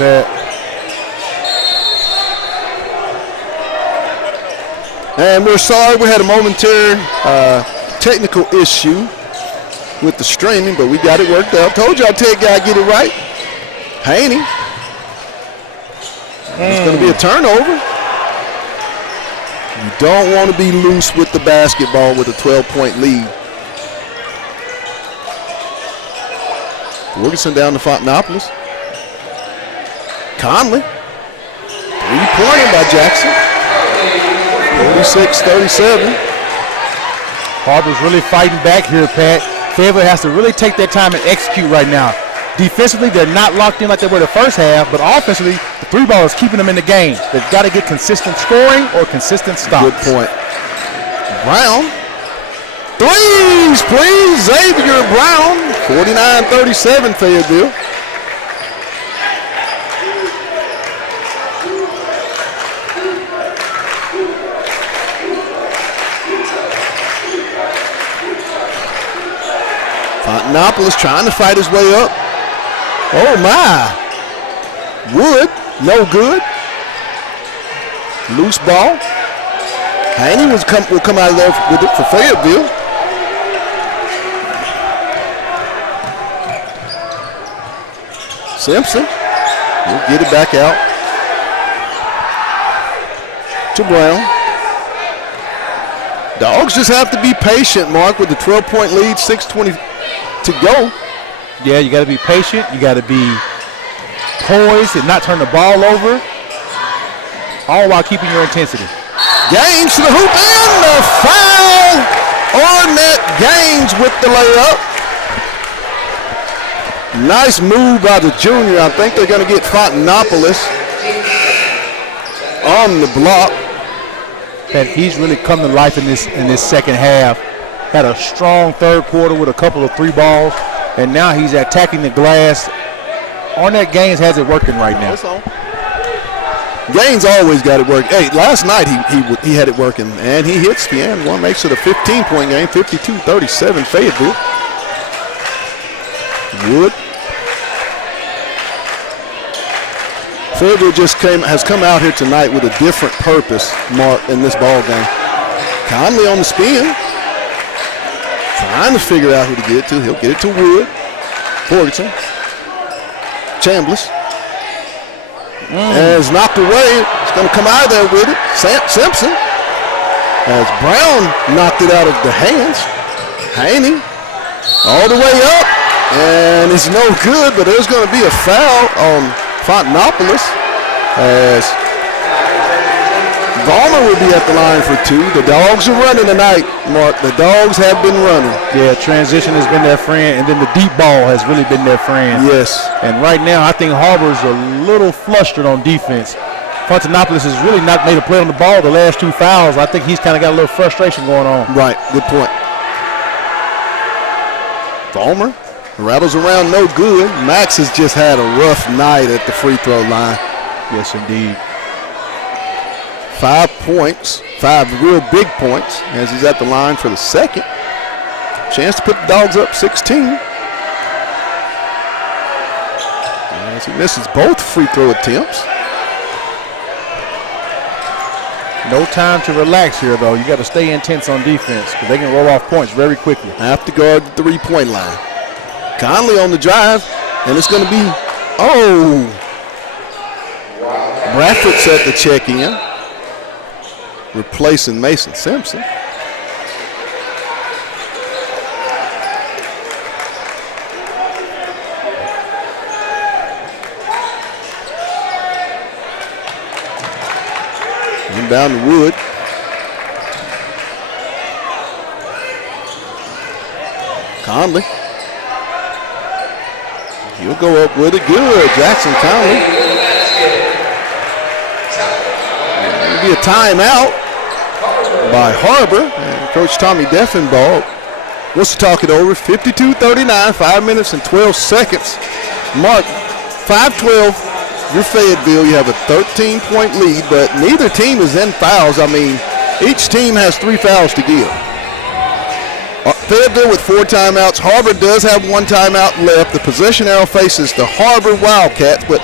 Pat. And we're sorry we had a momentary technical issue with the streaming, but we got it worked out. Told y'all Ted guy get it right. Haney. It's going to be a turnover. You don't want to be loose with the basketball with a 12-point lead. Wilkinson down to Fontanopolis. Conley. Three-pointer by Jackson. 46-37. Har-Ber's really fighting back here, Pat. Fayetteville has to really take their time and execute right now. Defensively, they're not locked in like they were the first half, but offensively, the three ball is keeping them in the game. They've got to get consistent scoring or consistent stops. Good point. Brown. Threes, please. Xavier Brown. 49-37, Fayetteville. Fontanopolis trying to fight his way up. Oh my. Wood, no good. Loose ball. Haney will come out of there with it for Fayetteville. Simpson will get it back out to Brown. Dogs just have to be patient, Mark, with the 12-point lead, 6:20 to go. Yeah, you got to be patient. You got to be poised and not turn the ball over, all while keeping your intensity. Gaines to the hoop and the foul. Arnett Gaines with the layup. Nice move by the junior. I think they're going to get Fontanopolis on the block. That he's really come to life in this second half. Had a strong third quarter with a couple of three balls, and now he's attacking the glass. Arnett Gaines has it working right now. Gaines always got it working. Hey, last night he had it working, and he hits the end one, makes it a 15-point game, 52-37 Fayetteville. Wood. Fayetteville has come out here tonight with a different purpose, Mark, in this ball game. Conley on the spin. Trying to figure out who to get it to. He'll get it to Wood. Ferguson. Chambliss. As knocked away. He's going to come out of there with it. Simpson. As Brown knocked it out of the hands. Haney. All the way up. And it's no good, but there's going to be a foul on Fontanopolis as Ballmer will be at the line for two. The Dogs are running tonight, Mark. The Dogs have been running. Yeah, transition has been their friend, and then the deep ball has really been their friend. Yes. And right now, I think Har-Ber's a little flustered on defense. Fontanopolis has really not made a play on the ball the last two fouls. I think he's kind of got a little frustration going on. Right, good point. Ballmer rattles around, no good. Max has just had a rough night at the free throw line. Yes, indeed. 5 points, 5 real big points as he's at the line for the second. Chance to put the Dogs up 16. As he misses both free throw attempts. No time to relax here, though. You got to stay intense on defense because they can roll off points very quickly. Have to guard the three-point line. Conley on the drive, and it's going to be, Bradford set the check in, replacing Mason Simpson. Inbound to Wood. Conley. He'll go up with it. Good. Jackson Conley. It'll be a timeout by Har-Ber. And Coach Tommy Deffenbaugh wants to talk it over. 52-39, 5 minutes and 12 seconds. Mark, 5-12. You're Fayetteville. You have a 13-point lead, but neither team is in fouls. I mean, each team has 3 fouls to give. Fayetteville with 4 timeouts. Har-Ber does have 1 timeout left. The possession arrow faces the Har-Ber Wildcats, but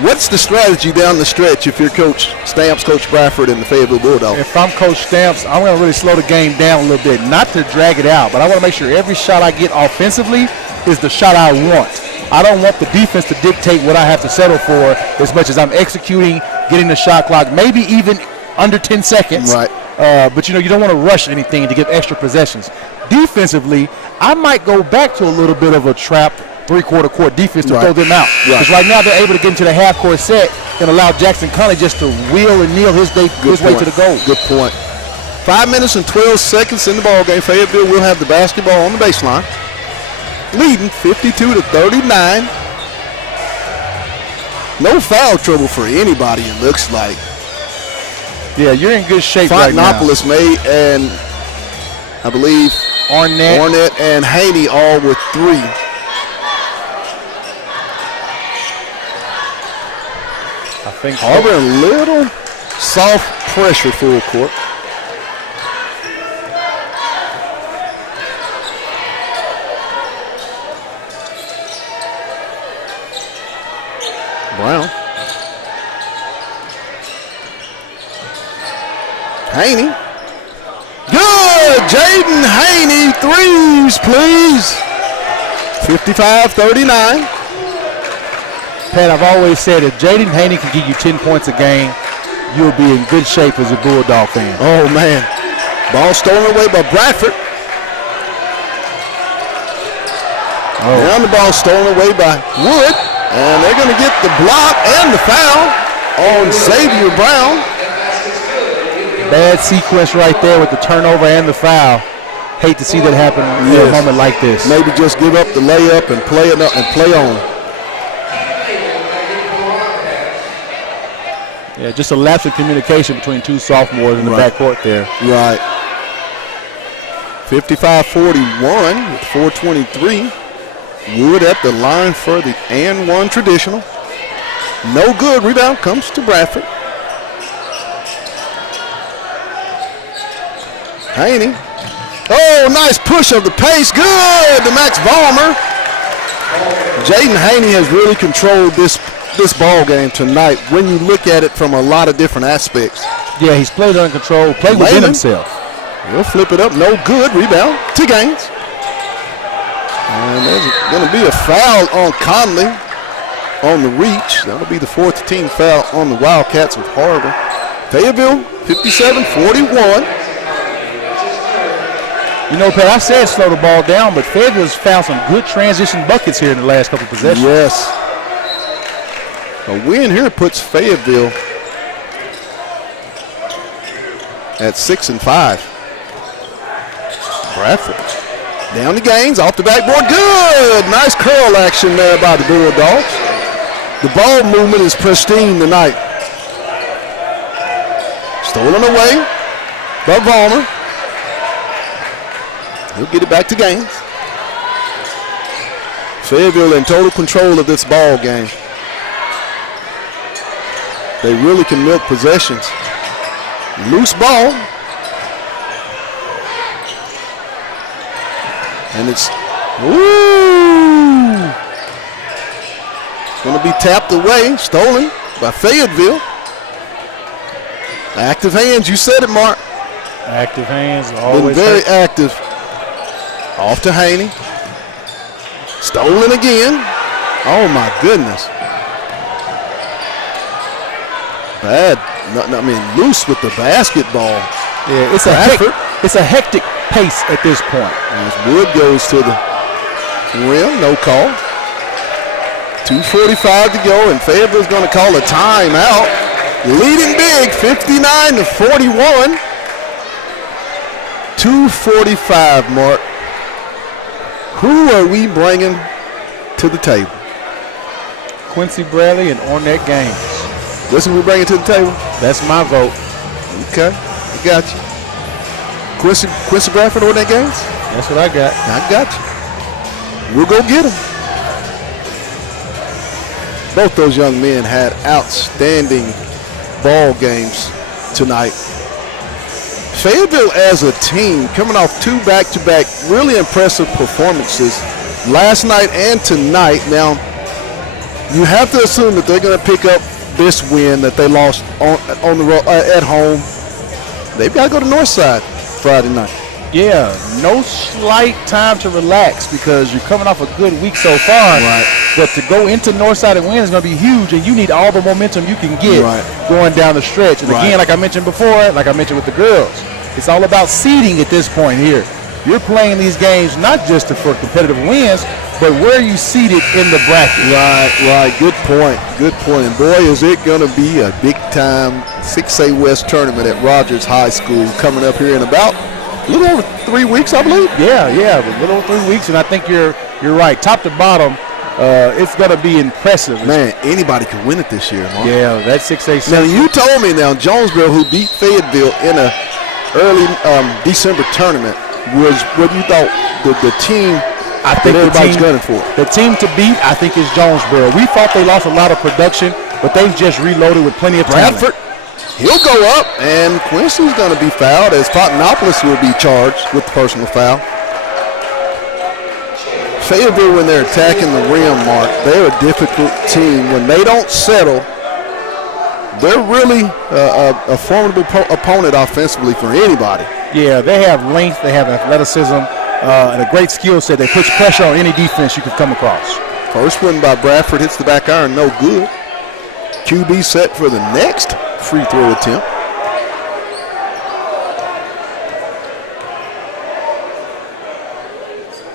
What's the strategy down the stretch if you're Coach Stamps, Coach Bradford, and the Fayetteville Bulldogs? If I'm Coach Stamps, I'm going to really slow the game down a little bit, not to drag it out, but I want to make sure every shot I get offensively is the shot I want. I don't want the defense to dictate what I have to settle for as much as I'm executing, getting the shot clock, maybe even under 10 seconds. Right. But, you don't want to rush anything to give extra possessions. Defensively, I might go back to a little bit of a trap three-quarter court defense to throw them out. Because right now they're able to get into the half-court set and allow Jackson Conley just to wheel and kneel his way to the goal. Good point. 5 minutes and 12 seconds in the ball game. Fayetteville will have the basketball on the baseline, leading 52-39. No foul trouble for anybody, it looks like. Yeah, you're in good shape right now. Fontanopolis made, and I believe Ornette and Haney all with 3. I think Har-Ber a little soft pressure full court. Brown. Haney. Good! Jaden Haney, threes, please. 55-39. Pat, I've always said if Jaden Haney can give you 10 points a game, you'll be in good shape as a Bulldog fan. Oh, man. Ball stolen away by Bradford. And the ball stolen away by Wood. And they're going to get the block and the foul on Xavier Brown. Bad sequence right there with the turnover and the foul. Hate to see that happen in a moment like this. Maybe just give up the layup and play on. Yeah, just a lapse in communication between two sophomores in the backcourt there. Right. 55-41 with 4:23. Wood at the line for the and one traditional. No good. Rebound comes to Bradford. Haney. Oh, nice push of the pace. Good to Max Vollmer. Jaden Haney has really controlled this ball game tonight when you look at it from a lot of different aspects. Yeah, he's played under control, played within himself. He'll flip it up. No good. Rebound to Gaines. And there's going to be a foul on Conley on the reach. That'll be the 4th team foul on the Wildcats with Har-Ber. Fayetteville 57-41. Pat, I said slow the ball down, but Fayetteville's found some good transition buckets here in the last couple of possessions. Yes. A win here puts Fayetteville at 6-5. Bradford down to Gaines, off the backboard. Good! Nice curl action there by the Bulldogs. The ball movement is pristine tonight. Stolen away by Vollmer. He'll get it back to Gaines. Fayetteville in total control of this ball game. They really can milk possessions. Loose ball. And it's going to be tapped away, stolen by Fayetteville. Active hands, you said it, Mark. Active hands, always been very active. Off to Haney. Stolen again. Oh my goodness. Bad. Loose with the basketball. Yeah, it's a hectic pace at this point. As Wood goes to the rim, no call. 2:45 to go, and Fayetteville's going to call a timeout. Leading big, 59-41. 2:45, Mark. Who are we bringing to the table? Quincy Bradley and Ornette Gaines. That's who we're bringing to the table? That's my vote. Okay, I got you. Quincy Bradford, Ornette Gaines? That's what I got. I got you. We'll go get them. Both those young men had outstanding ball games tonight. Fayetteville as a team coming off 2 back-to-back really impressive performances last night and tonight. Now, You have to assume that they're going to pick up this win that they lost on the road at home. They've got to go to Northside Friday night. Yeah, no slight time to relax because you're coming off a good week so far. Right. But to go into Northside and win is going to be huge, and you need all the momentum you can get going down the stretch. And again, like I mentioned before, like I mentioned with the girls, it's all about seeding at this point here. You're playing these games not just for competitive wins, but where you seated in the bracket. Right. Good point. And boy, is it going to be a big-time 6A West tournament at Rogers High School coming up here in about a little over 3 weeks, I believe. Yeah, a little over 3 weeks, and I think you're right. Top to bottom, it's going to be impressive. Man, anybody could win it this year, Mark. Yeah, that 6A. Now, you told me Jonesboro, who beat Fayetteville in a early December tournament, was what you thought the team I think everybody's gunning for. The team to beat, I think, is Jonesboro. We thought they lost a lot of production, but they've just reloaded with plenty of talent. Bradford, he'll go up, and Quincy's going to be fouled as Totanopolis will be charged with the personal foul. Fayetteville, when they're attacking the rim, Mark, they're a difficult team. When they don't settle, they're really a formidable opponent offensively for anybody. Yeah, they have length, they have athleticism, and a great skill set. They put pressure on any defense you could come across. First one by Bradford hits the back iron, no good. QB set for the next free throw attempt.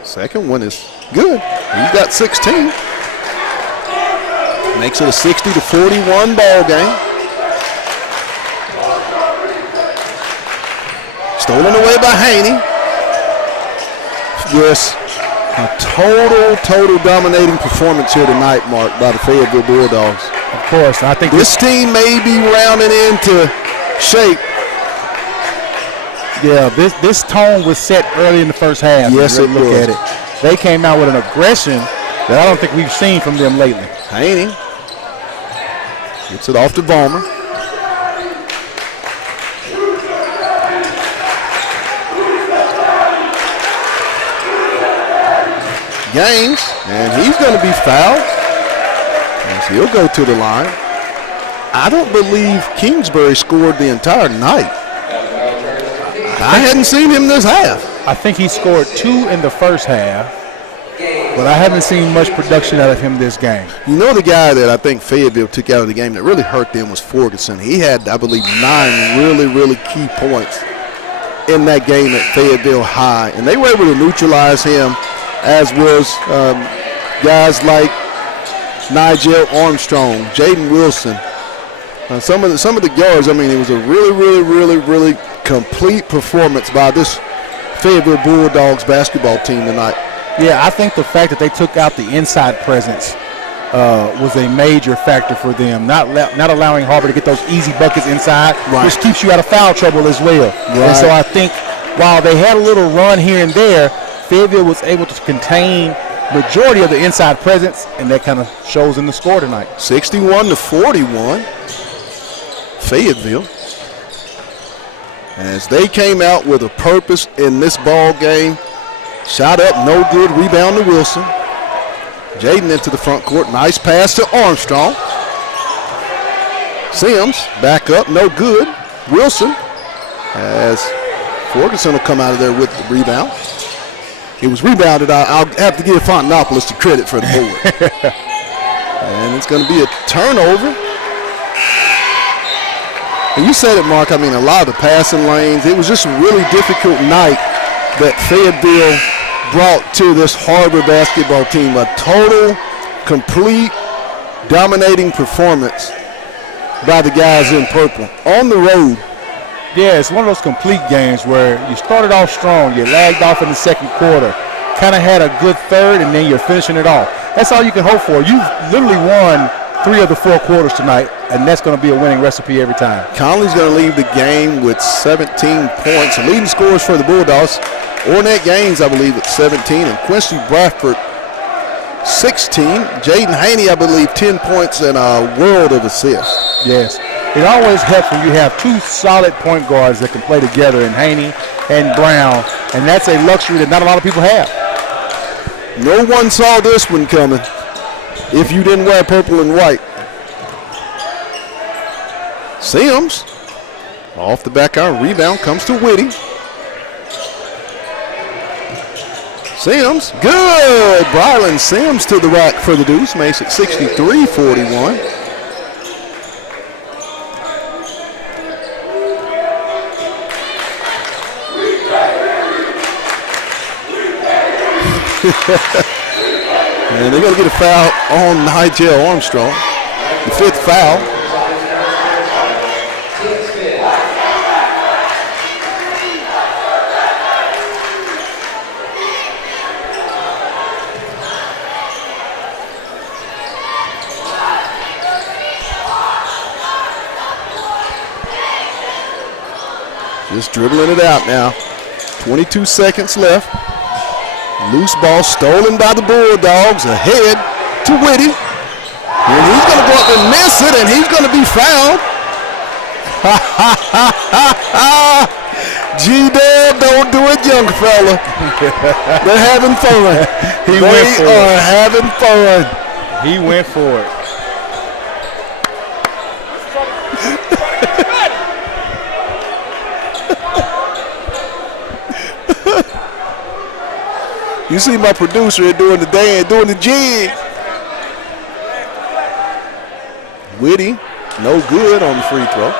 Second one is good. He's got 16. Makes it a 60-41 ball game. Stolen away by Haney. Yes, a total dominating performance here tonight, Mark, by the Fayetteville Bulldogs. Of course, I think this team may be rounding into shape. Yeah, this tone was set early in the first half. Yes, it look was. at it. They came out with an aggression that I don't think we've seen from them lately. Haney gets it off to Ballmer. Gaines, and he's going to be fouled as he'll go to the line. I don't believe Kingsbury scored the entire night. I hadn't seen him this half. I think he scored 2 in the first half, but I haven't seen much production out of him this game. You know, the guy that I think Fayetteville took out of the game that really hurt them was Ferguson. He had, I believe, 9 really key points in that game at Fayetteville High, and they were able to neutralize him, as was guys like Nigel Armstrong, Jaden Wilson. Some of the guards, I mean, it was a really complete performance by this Fayetteville Bulldogs basketball team tonight. Yeah, I think the fact that they took out the inside presence was a major factor for them, not allowing Har-Ber to get those easy buckets inside, which keeps you out of foul trouble as well. Right. And so I think while they had a little run here and there, Fayetteville was able to contain majority of the inside presence, and that kind of shows in the score tonight. 61-41, Fayetteville. As they came out with a purpose in this ball game. Shot up, no good, rebound to Wilson. Jaden into the front court, nice pass to Armstrong. Sims back up, no good. Wilson, as Ferguson will come out of there with the rebound. It was rebounded. I'll have to give Fontanopolis the credit for the board. And it's going to be a turnover. And you said it, Mark, I mean, a lot of the passing lanes. It was just a really difficult night that Fayetteville brought to this Har-Ber basketball team. A total, complete, dominating performance by the guys in purple on the road. Yeah, it's one of those complete games where you started off strong, you lagged off in the second quarter, kind of had a good third, and then you're finishing it off. That's all you can hope for. You've literally won 3 of the 4 quarters tonight, and that's going to be a winning recipe every time. Conley's going to leave the game with 17 points. The leading scorers for the Bulldogs, Ornette Gaines, I believe, at 17, and Quincy Bradford, 16. Jaden Haney, I believe, 10 points and a world of assists. Yes. It always helps when you have 2 solid point guards that can play together in Haney and Brown, and that's a luxury that not a lot of people have. No one saw this one coming. if you didn't wear purple and white. Sims off the back iron. Rebound comes to Whitty. Sims, good. Brylan Sims to the rack for the deuce. Makes it 63-41. And they're going to get a foul on Nigel Armstrong. The 5th foul. Just dribbling it out now. 22 seconds left. Loose ball stolen by the Bulldogs. Ahead to Whitty. And he's going to go up and miss it, and he's going to be fouled. G-Dub, don't do it, young fella. They're having fun. They are having fun. He went for it. You see my producer doing the dance, doing the jig. Whitty, no good on the free throw.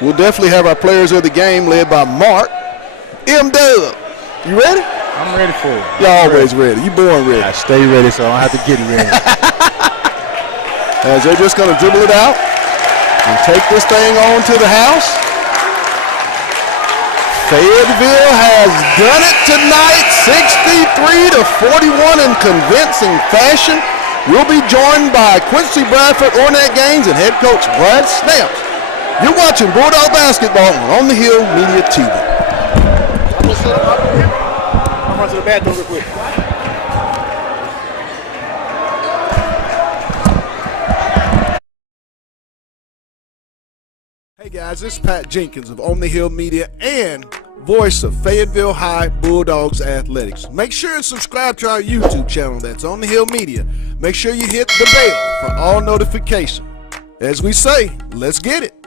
We'll definitely have our players of the game led by Mark. M-Dub, you ready? I'm ready for it. You're always ready. You born ready. I stay ready, so I don't have to get ready. As they're just going to dribble it out and take this thing on to the house. Fayetteville has done it tonight, 63-41 in convincing fashion. We'll be joined by Quincy Bradford, Ornette Gaines, and head coach Brad Stamps. You're watching Bulldog basketball on the Hill Media TV. I'm gonna run to the bathroom real quick. Hey guys, this is Pat Jenkins of On the Hill Media and voice of Fayetteville High Bulldogs Athletics. Make sure and subscribe to our YouTube channel that's On the Hill Media. Make sure you hit the bell for all notifications. As we say, let's get it.